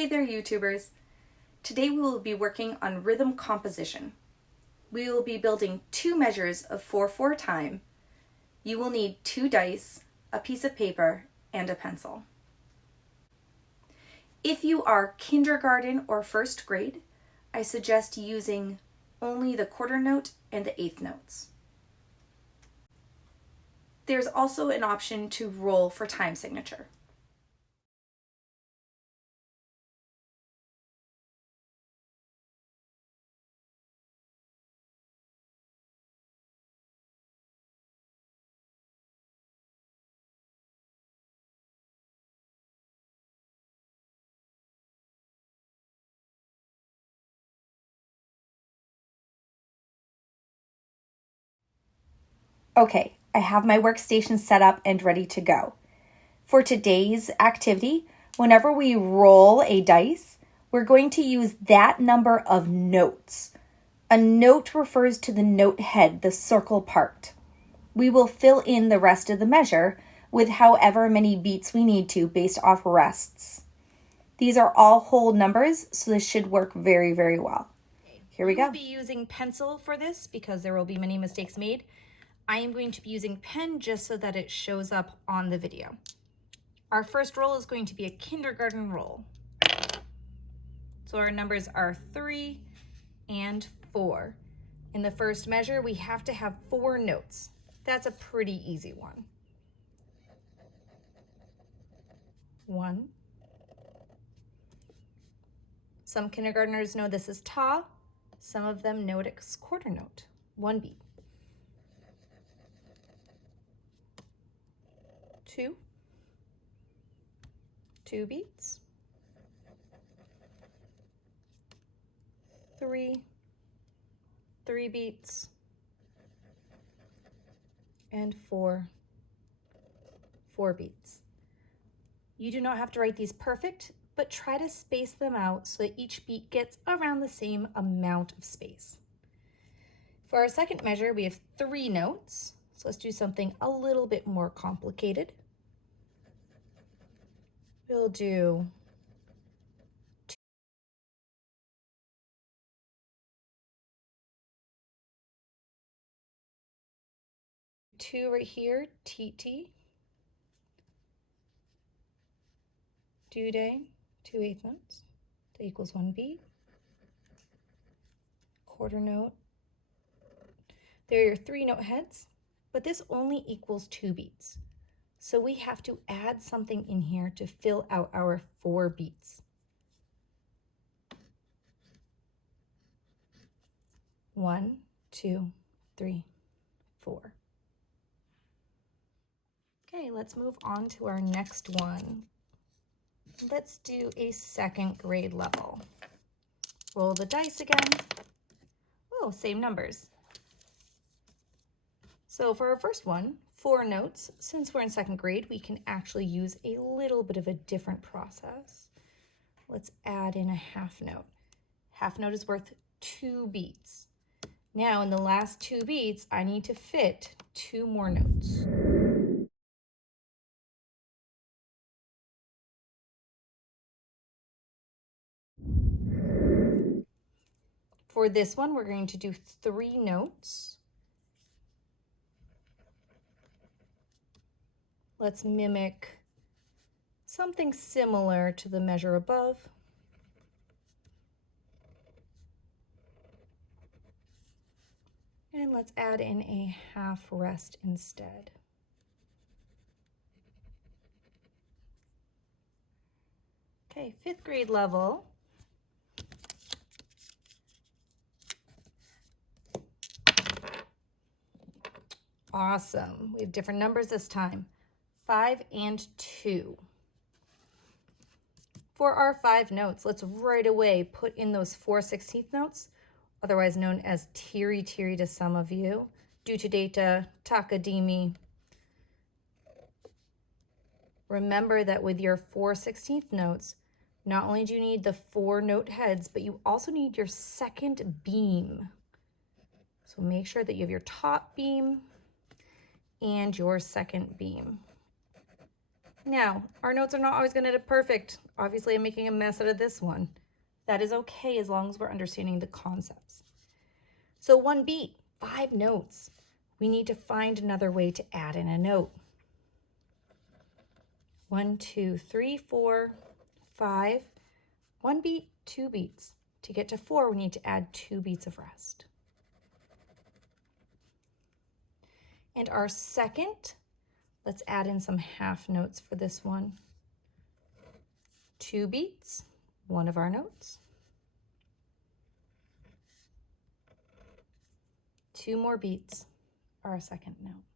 Hey there, YouTubers. Today we will be working on rhythm composition. We will be building two measures of 4/4 time. You will need 2 dice, a piece of paper, and a pencil. If you are kindergarten or first grade, I suggest using only the quarter note and the eighth notes. There's also an option to roll for time signature. Okay, I have my workstation set up and ready to go. For today's activity, whenever we roll a dice, we're going to use that number of notes. A note refers to the note head, the circle part. We will fill in the rest of the measure with however many beats we need to based off rests. These are all whole numbers, so this should work very, very well. Here we go. We'll be using pencil for this because there will be many mistakes made. I am going to be using pen just so that it shows up on the video. Our first roll is going to be a kindergarten roll. So our numbers are 3 and 4. In the first measure, we have to have 4 notes. That's a pretty easy one. 1. Some kindergartners know this is ta. Some of them know it as quarter note. 1 beat. 2. 2 beats. 3. 3 beats. And 4. 4 beats. You do not have to write these perfect, but try to space them out so that each beat gets around the same amount of space. For our second measure, we have 3 notes. So let's do something a little bit more complicated. We'll do 2 right here, TT. Do day, 2 eighth notes. That equals 1 beat. Quarter note. There are your 3 note heads, but this only equals 2 beats. So we have to add something in here to fill out our 4 beats. 1, 2, 3, 4. Okay, let's move on to our next one. Let's do a second grade level. Roll the dice again. Oh, same numbers. So for our first one, 4 notes. Since we're in second grade, we can actually use a little bit of a different process. Let's add in a half note. Half note is worth 2 beats. Now in the last 2 beats, I need to fit 2 more notes. For this one, we're going to do 3 notes. Let's mimic something similar to the measure above. And let's add in a half rest instead. Okay, 5th grade level. Awesome. We have different numbers this time. 5 and 2. For our 5 notes, let's right away put in those 4/16 notes, otherwise known as tiri tiri to some of you, due to data, takadimi. Remember that with your 4/16 notes, not only do you need the 4 note heads, but you also need your second beam. So make sure that you have your top beam and your second beam. Now, our notes are not always going to be perfect. Obviously, I'm making a mess out of this one. That is okay as long as we're understanding the concepts. So 1 beat, 5 notes. We need to find another way to add in a note. 1, 2, 3, 4, 5. 1 beat, 2 beats. To get to 4, we need to add 2 beats of rest. And our second, let's add in some half notes for this one. 2 beats, 1 of our notes. 2 more beats, our second note.